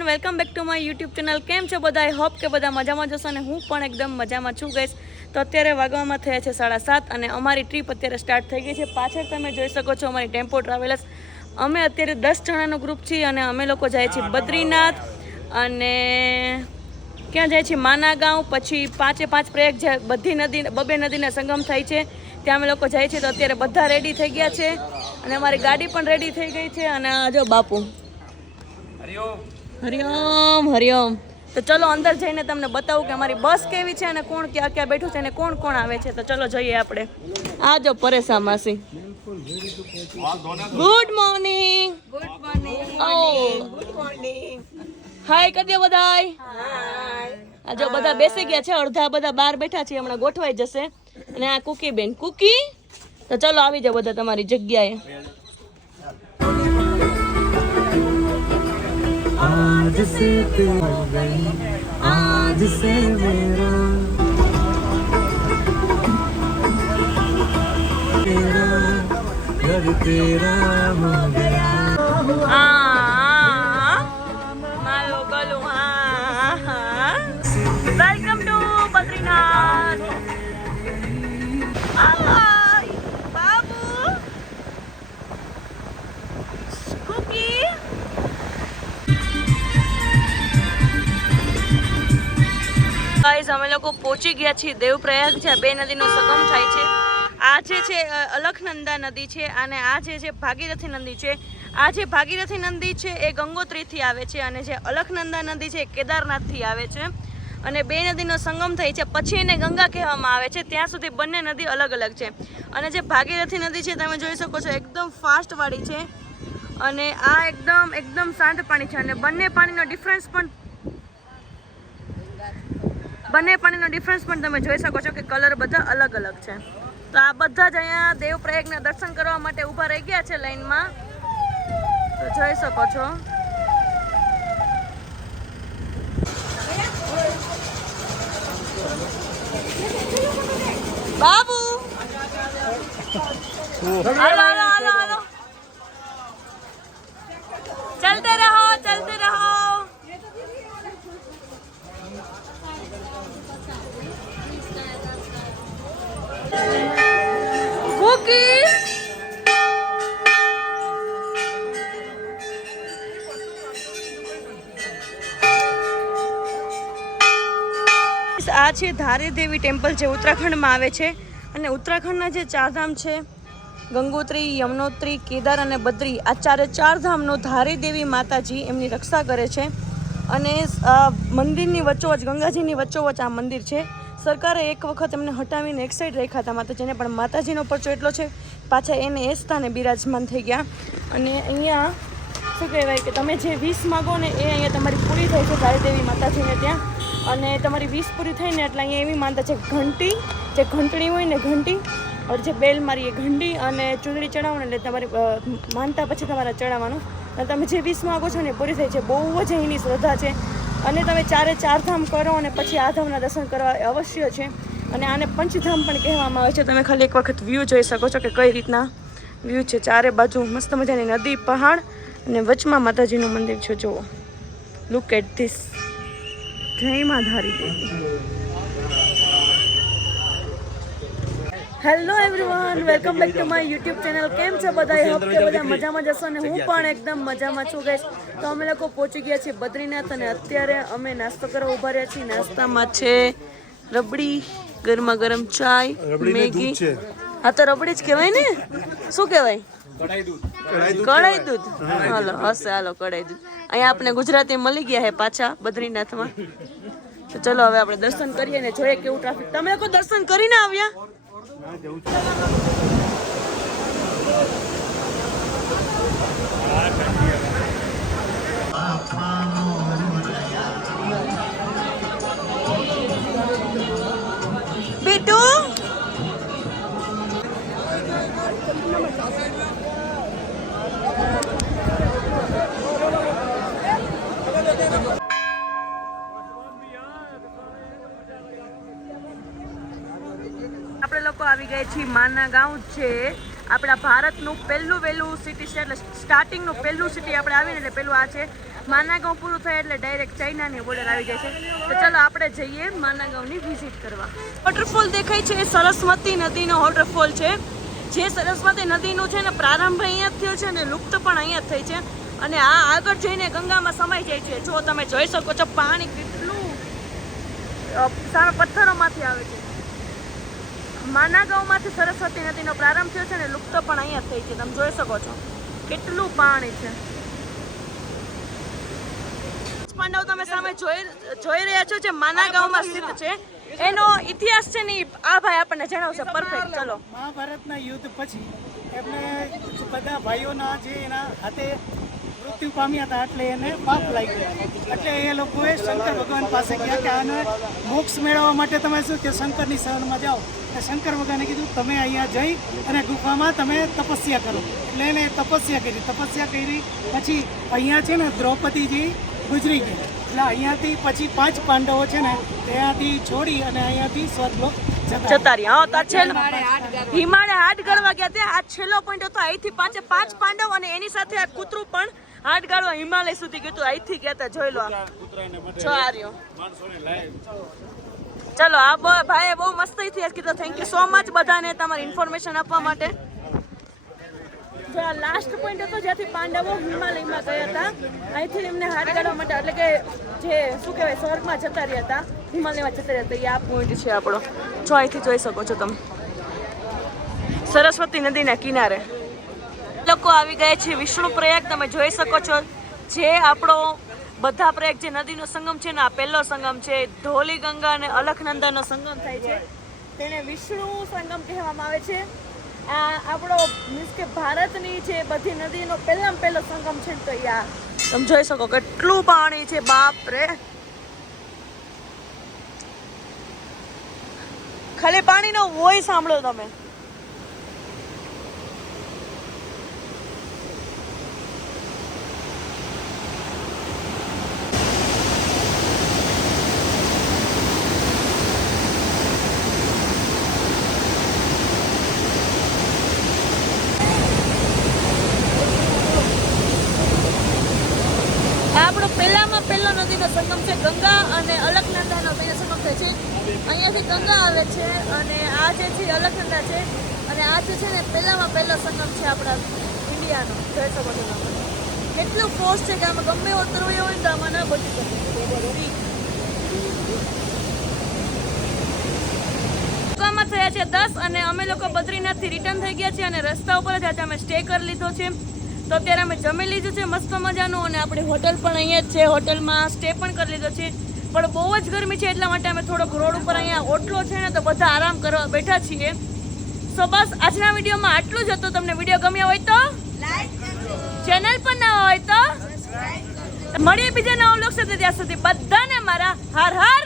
Everyone, welcome back to my YouTube channel. કેમ છો બધા? આઈ હોપ કે બધા મજામાં જશો અને હું પણ એકદમ મજામાં છું ગાઈસ. તો અત્યારે વાગવામાં થયા છે 7:30 અને અમારી ટ્રીપ અત્યારે સ્ટાર્ટ થઈ ગઈ છે. પાછળ તમે જોઈ શકો છો અમારી ટેમ્પો ટ્રાવેલર્સ. અમે અત્યારે 10 જણાનું ગ્રુપ છીએ અને અમે લોકો જાય છીએ બદ્રીનાથ અને ક્યાં જાય છે માનાગાંવ, પછી 5 પ્રયાગ, જે બધી નદી બબે નદીના સંગમ થાય છે ત્યાં અમે લોકો જાય છે. તો અત્યારે બધા રેડી થઈ ગયા છે અને અમારી ગાડી પણ રેડી થઈ ગઈ છે. અને આ જો બાપુ, હરિઓમ હરિઓમ. તો ચલો અંદર જઈને તમને બતાવું કે અમારી બસ કેવી છે અને કોણ ક્યાં ક્યાં બેઠું છે અને કોણ કોણ આવે છે. તો ચલો જઈએ આપણે. આ જો પરેશા માસી. Good morning. Good morning. Good morning. Hi કરી દો બધાય. હાય. આ જો બધા બેસી ગયા છે, અડધા બધા બહાર બેઠા છે, હમણાં ગોઠવાઈ જશે. અને આ કુકી બેન, કુકી. તો ચલો આવી જાઓ બધા તમારી જગ્યાએ. आज से तेरा गई, आज से मेरा तेरा घर तेरा हो गया. मारो गलो. Welcome to Badrinath. बाबू कुकी. ગાઈસ, અમે લોકો પહોંચી ગયા છીએ દેવપ્રયાગ, જ્યાં બે નદીનો સંગમ થાય છે. આ જે છે અલખનંદા નદી છે અને આ જે છે ભાગીરથી નદી છે. આ જે ભાગીરથી નદી છે એ ગંગોત્રીથી આવે છે અને જે અલખનંદા નદી છે એ કેદારનાથથી આવે છે. અને બે નદીનો સંગમ થાય છે, પછી એને ગંગા કહેવામાં આવે છે. ત્યાં સુધી બંને નદી અલગ અલગ છે. અને જે ભાગીરથી નદી છે તમે જોઈ શકો છો એકદમ ફાસ્ટ વાળી છે અને આ એકદમ શાંત પાણી છે. અને બંને પાણીનો ડિફરન્સ પણ તમે જોઈ શકો છો કે કલર બધા અલગ અલગ છે. તો આ બધા જ અહીંયા દેવપ્રયાગના દર્શન કરવા માટે ઊભા રહી ગયા છે લાઈનમાં. તો જોઈ શકો છો. બાબુ હાલો હાલો હાલો હાલો, ચલતે રહો ચલતે રહો. આ છે ધારી દેવી ટેમ્પલ, જે ઉત્તરાખંડમાં આવે છે. અને ઉત્તરાખંડના જે 4 ધામ છે, ગંગોત્રી, યમનોત્રી, કેદાર અને બદ્રી, આ 4 ધામનો ધારી દેવી માતાજી એમની રક્ષા કરે છે. અને મંદિરની વચ્ચોવચ, ગંગાજીની વચ્ચોવચ આ મંદિર છે. સરકારે એક વખત એમને હટાવીને એક સાઈડ રાખ્યા હતા માતાજીને, પણ માતાજીનો પરચો એટલો છે પાછા એને એ સ્થાને બિરાજમાન થઈ ગયા. અને અહીંયા શું કહેવાય કે તમે જે વિશ માગો ને એ અહીંયા તમારી પૂરી થાય છે ધારી દેવી માતાજીને ત્યાં. અને તમારી વિશ પૂરી થઈને એટલે અહીંયા એવી માનતા છે, ઘંટી, જે ઘંટડી હોય ને ઘંટી, ઓર જે બેલ મારી એ ઘંટી, અને ચૂંદડી ચડાવો ને એટલે તમારી માનતા પછી તમારે ચડાવવાનું. અને તમે જે વિશ માગો છો ને પૂરી થાય છે. બહુ જ એની શ્રદ્ધા છે. અને તમે 4 ધામ કરો અને પછી આ ધામના દર્શન કરવા અવશ્ય છે. અને આને પંચધામ પણ કહેવામાં આવે છે. તમે ખાલી એક વખત વ્યૂ જોઈ શકો છો કે કઈ રીતના વ્યૂ છે. 4 બાજુ મસ્ત મજાની નદી, પહાડ અને વચમાં માતાજીનું મંદિર છે. જુઓ, લુક એટ ધીસ. જય મા Dhari Devi. Hello everyone, welcome back to my YouTube channel. કેમ છો બધા? આઈ હોપ કે બધા મજામાં જશો અને હું પણ એકદમ મજામાં છું ગાઈસ. તો અમે લોકો પહોંચી ગયા છીએ બદ્રીનાથ અને અત્યારે અમે નાસ્તો કરવા ઉભા રહ્યા છીએ. નાસ્તામાં છે રબડી, ગરમા ગરમ ચાય, મેગી. હા તો રબડી જ કહેવાય ને, શું કહેવાય? કઢાઈ દૂધ. હાલો હશે, હાલો કઢાઈ દૂધ. અહીંયા આપણે ગુજરાતી મળી ગયા છે પાછા બદ્રીનાથમાં. તો ચલો હવે આપણે દર્શન કરીએ ને જોઈએ કેવું ટ્રાફિક. તમે લોકો દર્શન કરીને આવ્યા? બેટુ આપણે લોકો આવી ગયા છીએ માનાગાંવ, જે આપણા ભારતનું પહેલું વહેલું સિટી છે, એટલે સ્ટાર્ટિંગનું પહેલું સિટી આપણે આવીને એટલે પહેલું આ છે માનાગાંવ પૂરું થાય એટલે ડાયરેક્ટ ચાઇનાની બોર્ડર આવી જાય છે. તો ચાલો આપણે જઈએ માનાગાંવની વિઝિટ કરવા. વોટરફોલ દેખાય છે એ સરસ્વતી નદીનો વોટરફોલ છે. જે સરસ્વતી નદીનું છે ને પ્રારંભ અહીંયા જ થયો છે ને લુપ્ત પણ અહીંયા જ થઈ છે. અને આ આગળ જઈને ગંગામાં સમાઈ જાય છે. જો તમે જોઈ શકો છો પાણી કેટલું સારા પથ્થરોમાંથી આવે છે. માનાગાંવમાંથી સરસ્વતી નદીનો પ્રારંભ થયો છે ને લુપ્ત પણ અહીંયા જ થઈ છે. તમે જોઈ શકો છો કેટલું પાણી છે. પાંડવ તમે સામે જોઈ રહ્યા છો જે માનાગાંવમાં સ્થિત છે. એનો ઇતિહાસ છે ને આ ભાઈ આપણને જણાવશે. પરફેક્ટ. ચલો. મહાભારતના યુદ્ધ પછી એમને બધા ભાઈઓના જે એના હાથે મૃત્યુ પામ્યા હતા એટલે એને પાપ લાગ્યું. એટલે એ લોકોએ શંકર ભગવાન પાસે ગયા કે આને મોક્ષ મેળવવા માટે તમે શું કે શંકરની શરણમાં જાઓ. એટલે શંકર ભગવાને કીધું તમે અહીંયા જઈ અને ગુફામાં તમે તપસ્યા કરો. એટલે એને તપસ્યા કરી. તપસ્યા કરી પછી અહીંયા છે ને દ્રૌપદીજી ગુજરી ગઈ. એટલે અહીંયાથી પછી 5 પાંડવો છે ને ત્યાંથી છોડી અને અહીંયાથી સ્વર્ગલોક જતા રહ્યા. હા, તો છેલ્લો હિમાલય હાથ ગળવા ગયા ત્યાં આ છેલ્લો પોઈન્ટ હતો. અહીંથી 5 પાંડવ અને એની સાથે આ કૂતરું પણ હાથ ગાળવા હિમાલય સુધી ગયું હતું. અહીંથી ગયા હતા. જોઈ લો છો આ રહ્યો. ચલો આ ભાઈએ બહુ મસ્ત ઇતિહાસ કીધો. થેન્ક યુ સો મચ બધાને તમારી ઇન્ફોર્મેશન આપવા માટે. જો આ લાસ્ટ પોઈન્ટ હતો જ્યાંથી પાંડવો હિમાલયમાં ગયા હતા. અહીંથી એમને હાથ ગાળવા માટે એટલે કે જે શું કહેવાય સ્વર્ગમાં જતા રહ્યા હતા, હિમાલયમાં જતા રહ્યા હતા. એ આ પોઈન્ટ છે આપણો. જો અહીંથી જોઈ શકો છો તમે સરસ્વતી નદીના કિનારે લોકો આવી ગયા છે. વિષ્ણુ પ્રયાગ તમે જોઈ શકો છો. જે આપણો બધા પ્રયાગ જે નદીનો સંગમ છે ને આ પહેલો સંગમ છે. ધોલી ગંગા અને અલખનંદાનો સંગમ થાય છે. તેને વિષ્ણુ સંગમ કહેવામાં આવે છે. આ આપણો મીન્સ કે ભારતની જે બધી નદીનો પહેલામાં પહેલો સંગમ છે તો યા તમે જોઈ શકો કેટલું પાણી છે. બાપ રે, ખાલી પાણીનો વોય સાંભળો તમે. આપણો પહેલામાં પહેલો નદીનો સંગમ છે. ગંગા અને અલકનંદાનો બે સંગમ થાય છે. અહીંયાથી ગંગા આવે છે અને આ જે છે અલકનંદા છે. અને આ જે છે ને પહેલામાં પહેલો સંગમ છે આપણા ઇન્ડિયાનો. જોઈ શકો છો તમે કેટલું ફોર્સ છે કે આમાં ગમે એવો તરવું હોય ને તો આમાં ના બચી શકે. થયા છે 10 અને અમે લોકો બદ્રીનાથથી રિટર્ન થઈ ગયા છે. અને રસ્તા ઉપર જ આજે અમે સ્ટે કરી લીધો છે. તો અત્યારે અમે જમી લીધું છે મસ્ત મજાનું. અને આપણી હોટલ પણ અહીંયા જ છે. હોટલમાં સ્ટે પણ કરી લીધો છે. પણ બહુ જ ગરમી છે એટલા માટે અમે થોડોક રોડ ઉપર અહીંયા ઓટલો છે ને તો બધા આરામ કરવા બેઠા છીએ. સો બસ આજના વિડીયોમાં આટલું જ હતું. તમને વિડીયો ગમ્યો હોય તો ચેનલ પર ના હોય તો મળીએ બીજા નવા વ્લોગ સાથે. ત્યાં સુધી બધાને મારા હર હર